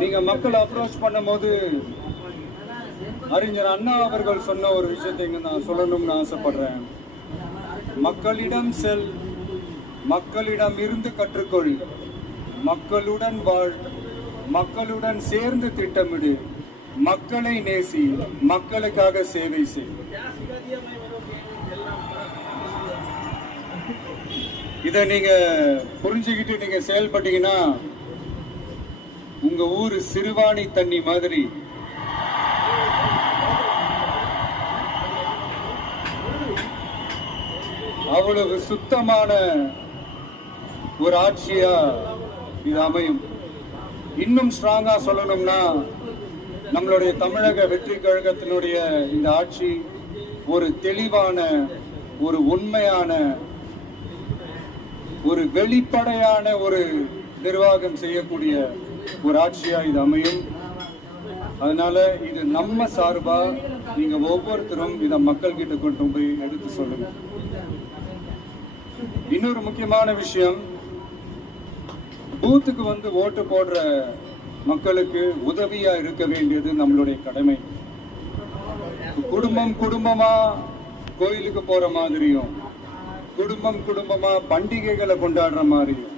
நீங்க மக்களை அப்ரோச் பண்ணும்போது அறிஞர் அண்ணா அவர்கள் சொன்ன ஒரு விஷயத்தை இங்கே நான் சொல்லணும்னு ஆசைப்படுறேன். மக்களிடம் செல் மக்களிடம் இருந்து கற்றுக்கொள் மக்களுடன் வாழ் மக்களுடன் சேர்ந்து திட்டமிடு மக்களை நேசி மக்களுக்காக சேவை செய். இதை நீங்க புரிஞ்சுக்கிட்டு நீங்க செயல்பட்டீங்கன்னா உங்க ஊரு சிறுவாணி தண்ணி மாதிரி. அவ்வளவு சுத்தமான ஒரு ஆட்சியா இது அமையும். இன்னும் ஸ்ட்ராங்கா சொல்லணும்னா நம்மளுடைய தமிழக வெற்றி கழகத்தினுடைய இந்த ஆட்சி ஒரு தெளிவான ஒரு உண்மையான ஒரு வெளிப்படையான ஒரு நிர்வாகம் செய்யக்கூடிய ஒரு ஆட்சியா இது அமையும். அதனால இது நம்ம சார்பா நீங்க ஒவ்வொருத்தரும் இதை மக்கள் கிட்ட கொண்டு போய் எடுத்து சொல்லுங்க. இன்னொரு முக்கியமான விஷயம் பூத்துக்கு வந்து ஓட்டு போடுற மக்களுக்கு உதவியா இருக்க வேண்டியது நம்மளுடைய கடமை. குடும்பம் குடும்பமா கோயிலுக்கு போற மாதிரியும் குடும்பம் குடும்பமா பண்டிகைகளை கொண்டாடுற மாதிரியும்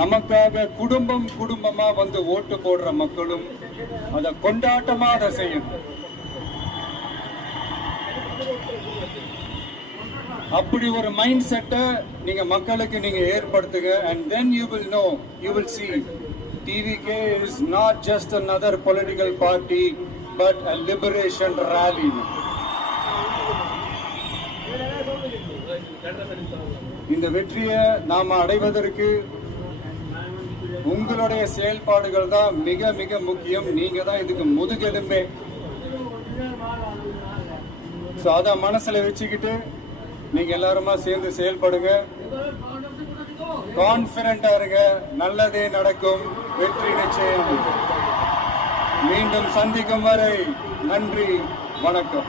நமக்காக குடும்பம் குடும்பமா வந்து ஓட்டு போடுற மக்களும் அதை கொண்டாட்டமா அதை செய்யணும். அப்படி ஒரு மைண்ட் செட்டை நீங்க மக்களுக்கு நீங்க ஏற்படுத்துங்க and then you will know you will see. TVK is not just another political party but a liberation rally இந்த வெற்றியை நாம அடைவதற்கு உங்களுடைய செயல்பாடுகள் தான் மிக மிக முக்கியம். நீங்க தான் இதுக்கு முதுகெலும்பே. ஸோ அதை மனசுல வச்சுக்கிட்டு நீங்க எல்லாருமா சேர்ந்து செயல்படுங்க. கான்பிடண்டா இருங்க. நல்லதே நடக்கும். வெற்றி நிச்சயம். மீண்டும் சந்திக்கும் வரை நன்றி. வணக்கம்.